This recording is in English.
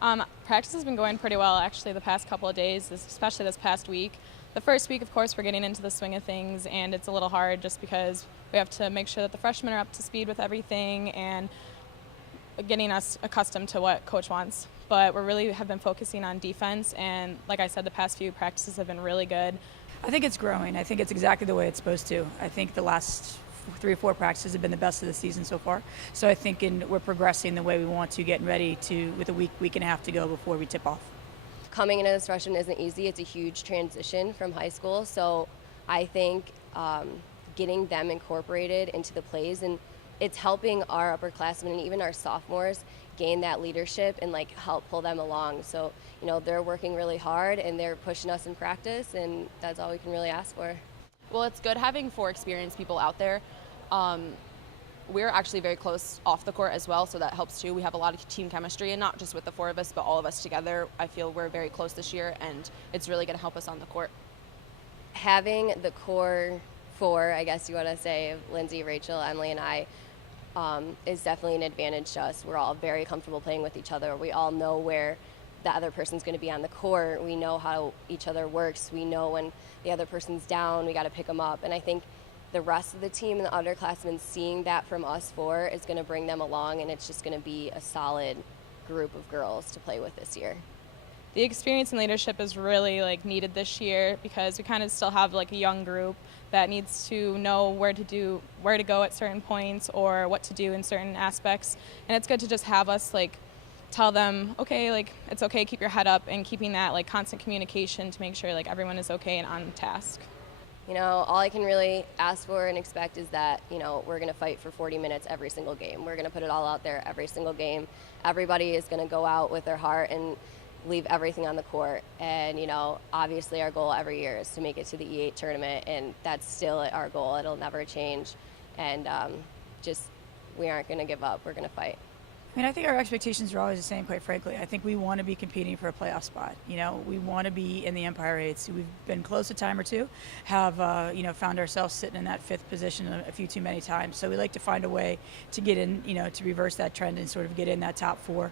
Practice has been going pretty well actually the past couple of days, especially this past week. The first week, of course, we're getting into the swing of things, and it's a little hard just because we have to make sure that the freshmen are up to speed with everything and getting us accustomed to what coach wants. But we really have been focusing on defense, and like I said, the past few practices have been really good. I think it's growing. I think it's exactly the way it's supposed to. I think the last 3 or 4 practices have been the best of the season so far. So I think we're progressing the way we want to, getting ready to with a week and a half to go before we tip off. Coming into this freshman isn't easy. It's a huge transition from high school. So I think getting them incorporated into the plays, and it's helping our upperclassmen and even our sophomores gain that leadership and help pull them along. So, they're working really hard and they're pushing us in practice, and that's all we can really ask for. Well, it's good having 4 experienced people out there. We're actually very close off the court as well, so that helps too. We have a lot of team chemistry, and not just with the 4 of us, but all of us together. I feel we're very close this year, and it's really going to help us on the court. Having the core 4, I guess you want to say, Lindsay, Rachel, Emily, and I, is definitely an advantage to us. We're all very comfortable playing with each other. We all know where the other person's going to be on the court. We know how each other works. We know when the other person's down, we got to pick them up. And I think the rest of the team and the underclassmen seeing that from us 4 is going to bring them along, and it's just going to be a solid group of girls to play with this year. The experience and leadership is really needed this year because we kind of still have a young group that needs to know where to go at certain points or what to do in certain aspects. And it's good to just have us tell them, okay, it's okay, keep your head up, and keeping that constant communication to make sure everyone is okay and on task. All I can really ask for and expect is that, we're going to fight for 40 minutes every single game. We're going to put it all out there every single game. Everybody is going to go out with their heart and leave everything on the court. And, obviously our goal every year is to make it to the E8 tournament, and that's still our goal. It'll never change. And we aren't going to give up. We're going to fight. I think our expectations are always the same, quite frankly. I think we want to be competing for a playoff spot. We want to be in the Empire 8s. We've been close a time or two, have found ourselves sitting in that 5th position a few too many times. So we like to find a way to get in, to reverse that trend and sort of get in that top 4.